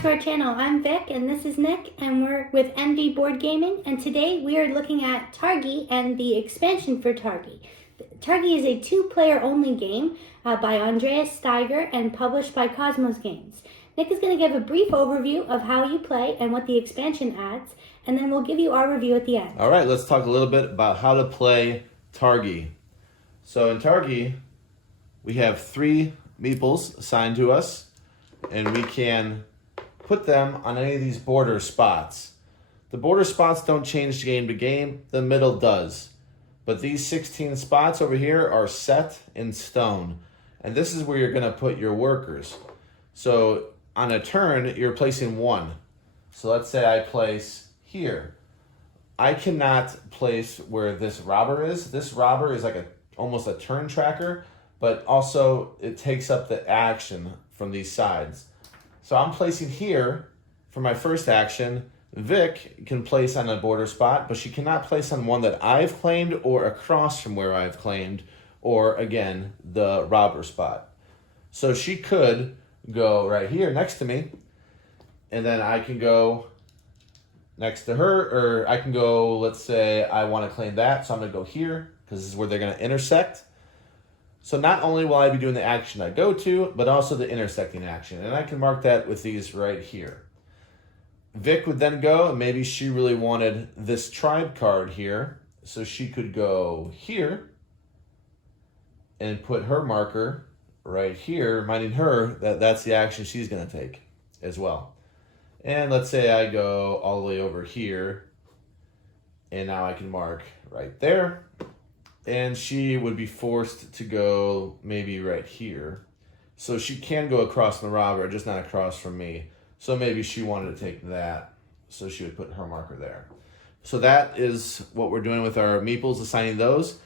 back to our channel. I'm Vic and this is Nick, and we're with MD Board Gaming, and today we are looking at Targi and the expansion for Targi. Targi is a 2-player only game by Andreas Steiger and published by Cosmos Games. Nick is going to give a brief overview of how you play and what the expansion adds, and then we'll give you our review at the end. All right, let's talk a little bit about how to play Targi. So in Targi, we have 3 meeples assigned to us, and we can put them on any of these border spots. The border spots don't change game to game, the middle does. But these 16 spots over here are set in stone, and this is where you're going to put your workers. So on a turn, you're placing 1. So let's say I place here. I cannot place where this robber is. This robber is like almost a turn tracker, but also it takes up the action from these sides. So I'm placing here for my first action. Vic can place on a border spot, but she cannot place on one that I've claimed or across from where I've claimed, or again, the robber spot. So she could go right here next to me, and then I can go next to her, or I can go, let's say I want to claim that, so I'm going to go here, because this is where they're going to intersect. So not only will I be doing the action I go to, but also the intersecting action. And I can mark that with these right here. Vic would then go, and maybe she really wanted this tribe card here, so she could go here and put her marker right here, reminding her that that's the action she's going to take as well. And let's say I go all the way over here, and now I can mark right there. And she would be forced to go maybe right here. So she can go across from the robber, just not across from me. So maybe she wanted to take that, so she would put her marker there. So that is what we're doing with our meeples, assigning those.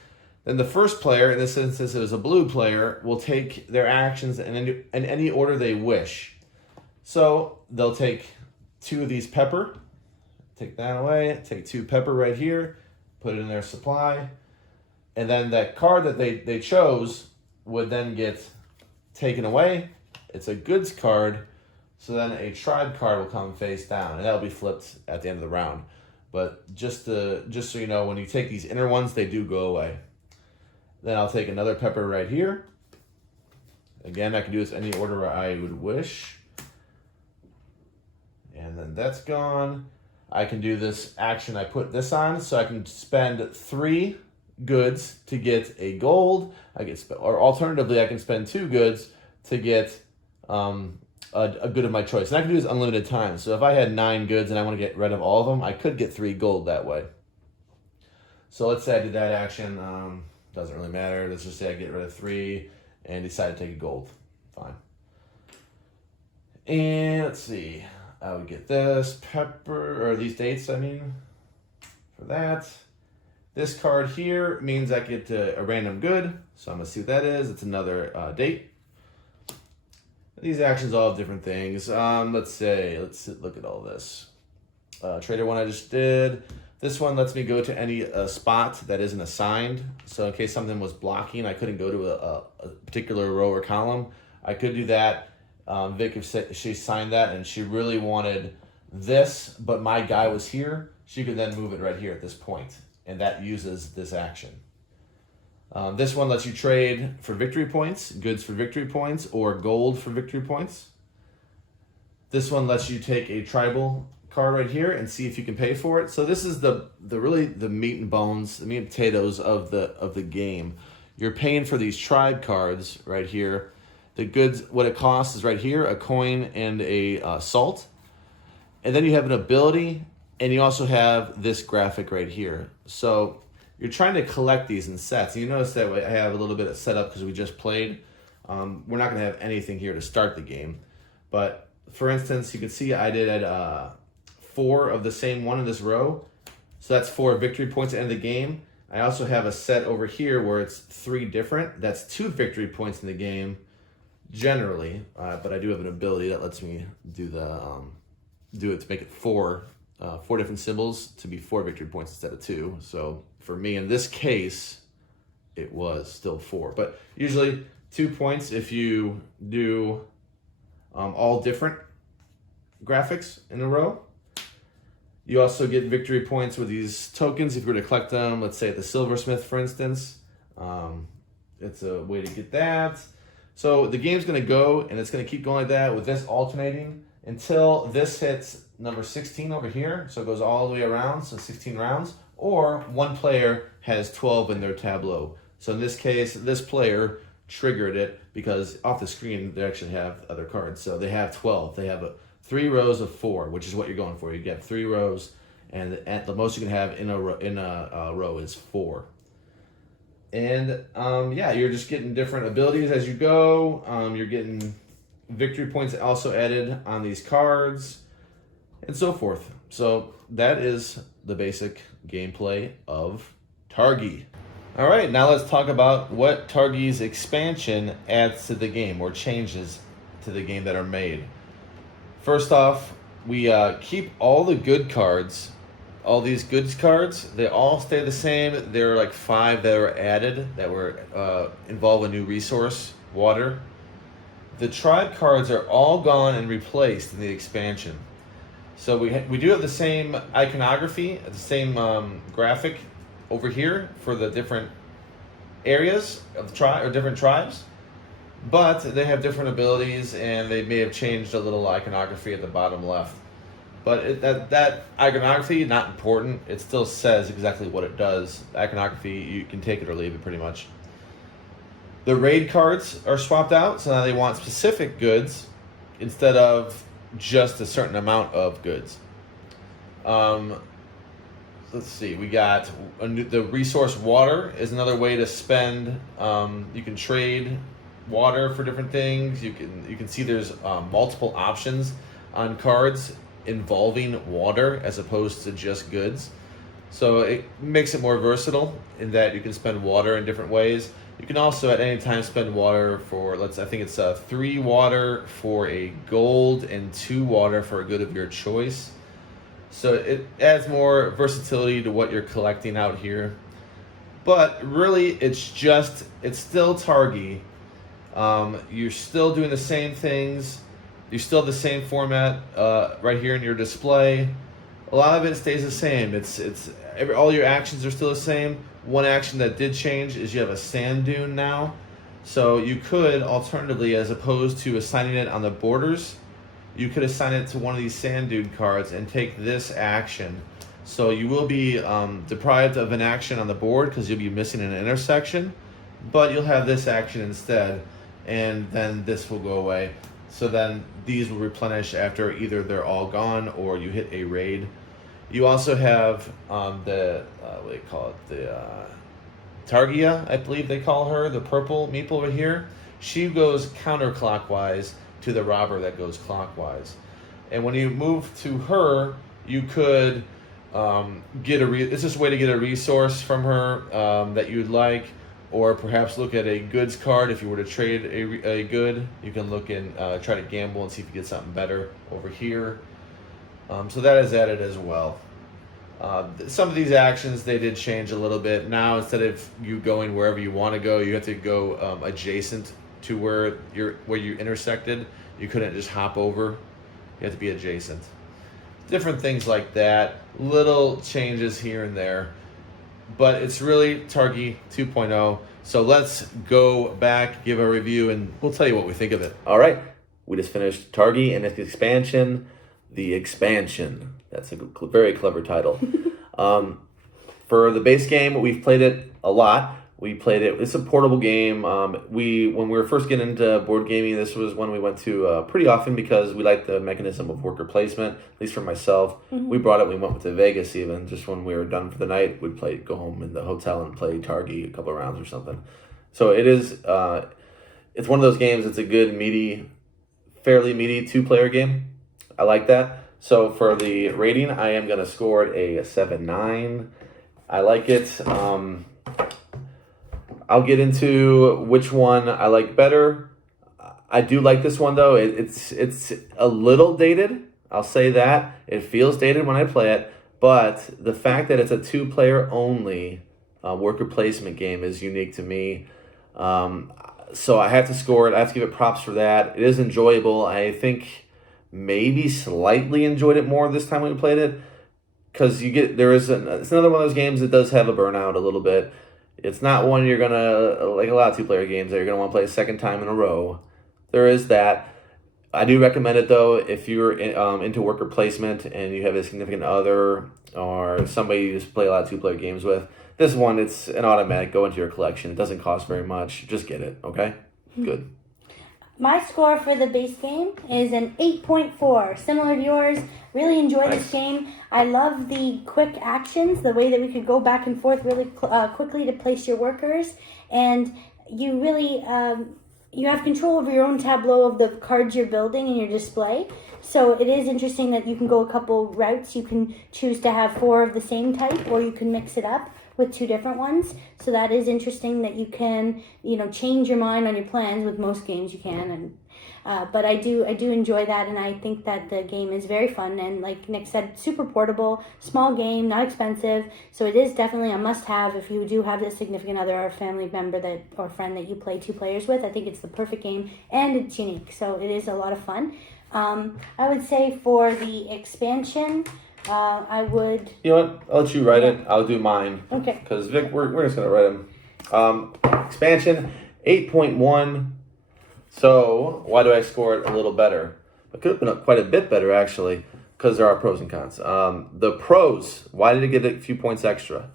Then the first player, in this instance it was a blue player, will take their actions in any order they wish. So they'll take 2 of these pepper, take that away, take 2 pepper right here, put it in their supply. And then that card that they chose would then get taken away. It's a goods card, so then a tribe card will come face down, and that'll be flipped at the end of the round. But just so you know, when you take these inner ones, they do go away. Then I'll take another pepper right here. Again, I can do this any order I would wish. And then that's gone. I can do this action, I put this on, so I can spend 3 goods to get a gold. Or alternatively, I can spend 2 goods to get a good of my choice. And I can do this unlimited time. So if I had 9 goods and I want to get rid of all of them, I could get 3 gold that way. So let's say I did that action. Doesn't really matter. Let's just say I get rid of 3 and decide to take a gold. Fine. And let's see. I would get this pepper, or these dates, I mean, for that. This card here means I get a random good, so I'm going to see what that is. It's another date. These actions all have different things. Let's look at all this. Trader one I just did. This one lets me go to any spot that isn't assigned. So in case something was blocking, I couldn't go to a particular row or column, I could do that. Vic, if she signed that and she really wanted this, but my guy was here, she could then move it right here at this point. And that uses this action. This one lets you trade for victory points, goods for victory points, or gold for victory points. This one lets you take a tribal card right here and see if you can pay for it. So this is the meat and bones, the meat and potatoes of the game. You're paying for these tribe cards right here. The goods, what it costs is right here, a coin and a salt. And then you have an ability, and you also have this graphic right here. So you're trying to collect these in sets. You notice that I have a little bit of setup because we just played. We're not going to have anything here to start the game. But for instance, you can see I did 4 of the same one in this row. So that's 4 victory points at the end of the game. I also have a set over here where it's 3 different. That's 2 victory points in the game generally. But I do have an ability that lets me do it to make it 4 different symbols to be 4 victory points instead of 2. So for me in this case, it was still 4. But usually 2 points if you do all different graphics in a row. You also get victory points with these tokens if you were to collect them, let's say at the silversmith, for instance. It's a way to get that. So the game's going to go, and it's going to keep going like that with this alternating until this hits number 16 over here. So it goes all the way around, so 16 rounds. Or one player has 12 in their tableau. So in this case, this player triggered it because off the screen they actually have other cards. So they have 12. They have 3 rows of 4, which is what you're going for. You get 3 rows, and at the most you can have in a row is 4. And yeah, you're just getting different abilities as you go. You're getting victory points also added on these cards, and so forth. So that is the basic gameplay of Targi. All right, now let's talk about what Targi's expansion adds to the game or changes to the game that are made. First off, we keep all the good cards. All these goods cards, they all stay the same. There are like 5 that were added that were involve a new resource, water. The tribe cards are all gone and replaced in the expansion. So we do have the same iconography, the same graphic over here for the different areas of the tribe or different tribes, but they have different abilities, and they may have changed a little iconography at the bottom left. But that iconography, not important. It still says exactly what it does. The iconography, you can take it or leave it pretty much. The raid cards are swapped out, so now they want specific goods instead of just a certain amount of goods. Let's see, we got the resource water is another way to spend. You can trade water for different things. You can see there's multiple options on cards involving water as opposed to just goods. So it makes it more versatile in that you can spend water in different ways. You can also at any time spend water for, I think it's 3 water for a gold and 2 water for a good of your choice. So it adds more versatility to what you're collecting out here. But really, it's still Targi. You're still doing the same things. You still have the same format right here in your display. A lot of it stays the same. All your actions are still the same. One action that did change is you have a sand dune now. So you could alternatively, as opposed to assigning it on the borders, you could assign it to one of these sand dune cards and take this action. So you will be deprived of an action on the board because you'll be missing an intersection, but you'll have this action instead, and then this will go away. So then these will replenish after either they're all gone or you hit a raid. You also have what do they call it? The Targia, I believe they call her, the purple meeple over here. She goes counterclockwise to the robber that goes clockwise. And when you move to her, you could it's just a way to get a resource from her that you'd like. Or perhaps look at a goods card. If you were to trade a good, you can look and try to gamble and see if you get something better over here. So that is added as well. Some of these actions, they did change a little bit. Now, instead of you going wherever you want to go, you have to go adjacent to where you intersected. You couldn't just hop over. You have to be adjacent. Different things like that. Little changes here and there. But it's really Targi 2.0. So let's go back, give a review, and we'll tell you what we think of it. All right. We just finished Targi and its expansion. The Expansion. That's a very clever title. For the base game, we've played it a lot. We played it. It's a portable game. When we were first getting into board gaming, this was one we went to pretty often because we liked the mechanism of worker placement. At least for myself, we brought it. We went to Vegas even. Just when we were done for the night, we'd go home in the hotel and play Targi a couple of rounds or something. So it is. It's one of those games. It's a good fairly meaty 2-player game. I like that. So for the rating, I am going to score it a 7.9. I like it. I'll get into which one I like better. I do like this one though. It's a little dated. I'll say that. It feels dated when I play it, but the fact that it's a 2-player only worker placement game is unique to me. So I have to score it. I have to give it props for that. It is enjoyable. I think maybe slightly enjoyed it more this time when we played it. Because it's another one of those games that does have a burnout a little bit. It's not one you're going to, like a lot of two-player games that you're going to want to play a second time in a row. There is that. I do recommend it, though, if you're into worker placement and you have a significant other or somebody you just play a lot of two-player games with. This one, it's an automatic. Go into your collection. It doesn't cost very much. Just get it, okay? Good. My score for the base game is an 8.4, similar to yours. Really enjoy this game. I love the quick actions, the way that we could go back and forth really quickly to place your workers. And you really, you have control over your own tableau of the cards you're building in your display. So it is interesting that you can go a couple routes. You can choose to have 4 of the same type, or you can mix it up with 2 different ones. So that is interesting that you can, change your mind on your plans. With most games you can, and but I do enjoy that, and I think that the game is very fun, and like Nick said, super portable, small game, not expensive. So it is definitely a must-have if you do have a significant other or family member or friend that you play 2 players with. I think it's the perfect game, and it's unique, so it is a lot of fun. I would say for the expansion, I would... You know what? I'll let you write it. I'll do mine. Okay. Because Vic, we're just going to write them. Expansion, 8.1. So, why do I score it a little better? It could have been quite a bit better, actually, because there are pros and cons. The pros, why did it get a few points extra?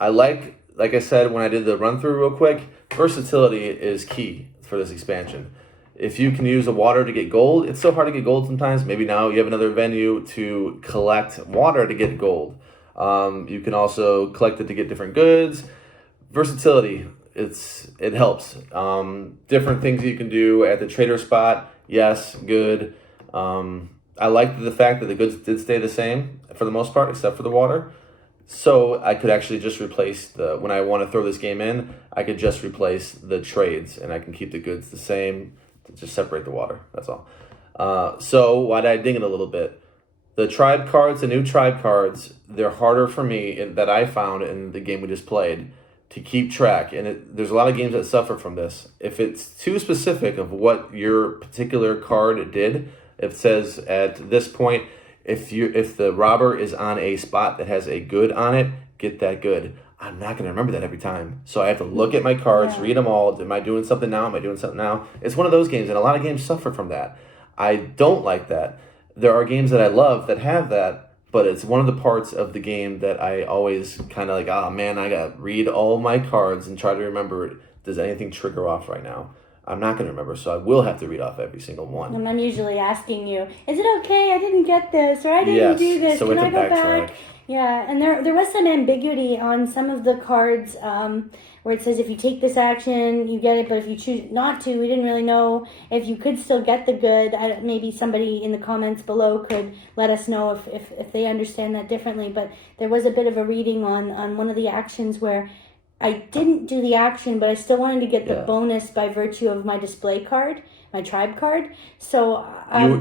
I like I said when I did the run-through real quick, versatility is key for this expansion. If you can use the water to get gold, it's so hard to get gold sometimes. Maybe now you have another venue to collect water to get gold. You can also collect it to get different goods. Versatility, it helps. Different things you can do at the trader spot, yes, good. I liked the fact that the goods did stay the same for the most part, except for the water. So I could actually just replace when I want to throw this game in, I could just replace the trades, and I can keep the goods the same. Just separate the water, that's all. So why did I ding it a little bit? The tribe cards, the new tribe cards, they're harder for me that I found in the game we just played to keep track. And there's a lot of games that suffer from this. If it's too specific of what your particular card did, if it says at this point, if the robber is on a spot that has a good on it, get that good. I'm not going to remember that every time. So I have to look at my cards, read them all. Am I doing something now? Am I doing something now? It's one of those games, and a lot of games suffer from that. I don't like that. There are games that I love that have that, but it's one of the parts of the game that I always kind of like, oh man, I got to read all my cards and try to remember, does anything trigger off right now? I'm not going to remember, so I will have to read off every single one. And I'm usually asking you, is it okay? I didn't get this, or I didn't do this. So Can I go backtrack. back? Yeah, and there was some ambiguity on some of the cards where it says if you take this action, you get it, but if you choose not to, we didn't really know if you could still get the good. Maybe somebody in the comments below could let us know if they understand that differently, but there was a bit of a reading on one of the actions where I didn't do the action, but I still wanted to get the bonus by virtue of my display card, my tribe card. So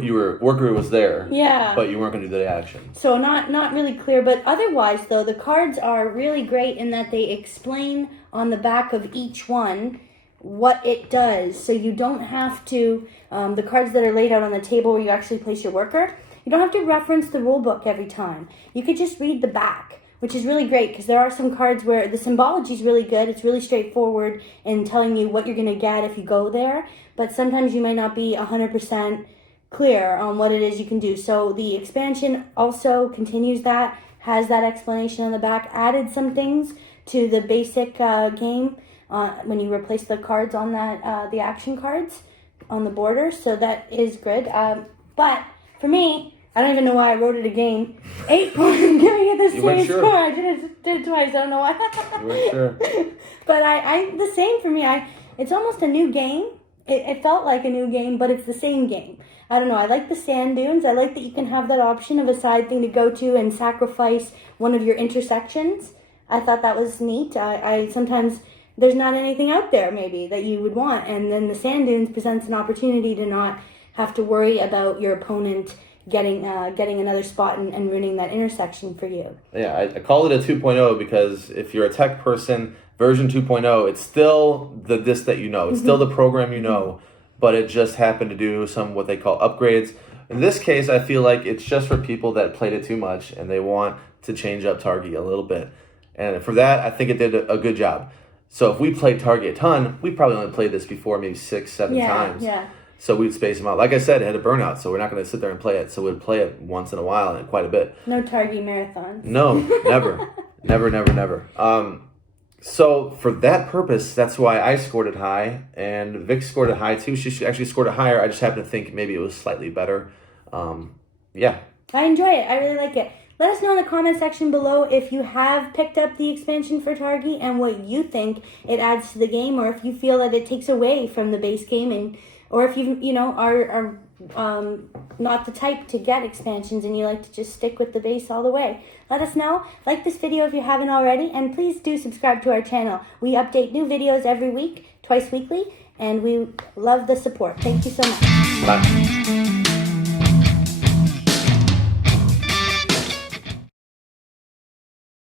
your worker was there, yeah, but you weren't going to do the action. So not really clear, but otherwise though, the cards are really great in that they explain on the back of each one what it does. So you don't have to the cards that are laid out on the table where you actually place your worker, you don't have to reference the rule book every time. You could just read the back, which is really great because there are some cards where the symbology is really good. It's really straightforward in telling you what you're going to get if you go there. But sometimes you might not be 100% clear on what it is you can do. So the expansion also continues that, has that explanation on the back, added some things to the basic game when you replace the cards on that, the action cards on the border. So that is good. But for me, I don't even know why I wrote it again. 8 points, giving it the same score. I did it twice. I don't know why. You weren't sure. But I the same for me. It's almost a new game. It felt like a new game, but it's the same game. I don't know. I like the sand dunes. I like that you can have that option of a side thing to go to and sacrifice one of your intersections. I thought that was neat. I sometimes there's not anything out there maybe that you would want, and then the sand dunes presents an opportunity to not have to worry about your opponent getting another spot and ruining that intersection for you. Yeah, I called it a 2.0 because if you're a tech person, version 2.0, it's still the disc that you know. It's still the program you know, but it just happened to do some what they call upgrades. In this case, I feel like it's just for people that played it too much and they want to change up Targi a little bit. And for that, I think it did a good job. So if we played Targi a ton, we probably only played this before maybe 6, 7 times. Yeah. So we'd space them out. Like I said, it had a burnout, so we're not going to sit there and play it. So we'd play it once in a while and quite a bit. No Targi marathons. No, never. Never. So for that purpose, that's why I scored it high, and Vic scored it high too. She actually scored it higher. I just happen to think maybe it was slightly better. Yeah. I enjoy it. I really like it. Let us know in the comment section below if you have picked up the expansion for Targi and what you think it adds to the game, or if you feel that it takes away from the base game, and or if you are not the type to get expansions and you like to just stick with the base all the way. Let us know. Like this video if you haven't already, and please do subscribe to our channel. We update new videos every week, twice weekly, and we love the support. Thank you so much. Bye.